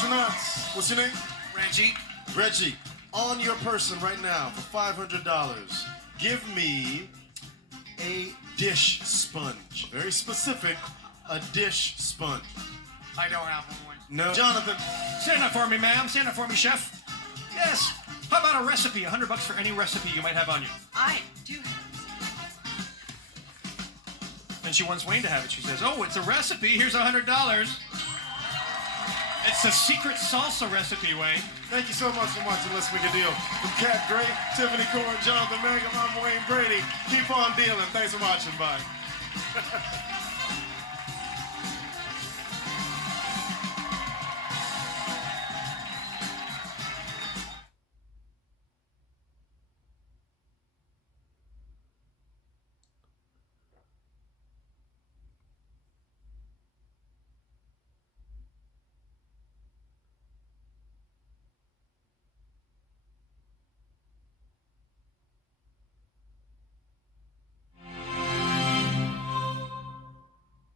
astronauts. What's your name? Reggie. Reggie. On your person right now for $500. Give me a dish sponge. Very specific. A dish sponge. I don't have one. No. Jonathan. Stand up for me, ma'am. Stand up for me, chef. Yes. How about a recipe? $100 for any recipe you might have on you. I do have. And she wants Wayne to have it. She says, oh, it's a recipe. Here's $100. It's a secret salsa recipe, Wayne. Thank you so much for watching Let's Make a Deal. From Cat Gray, Tiffany Corn, Jonathan Mangum, I'm Wayne Brady. Keep on dealing. Thanks for watching. Bye.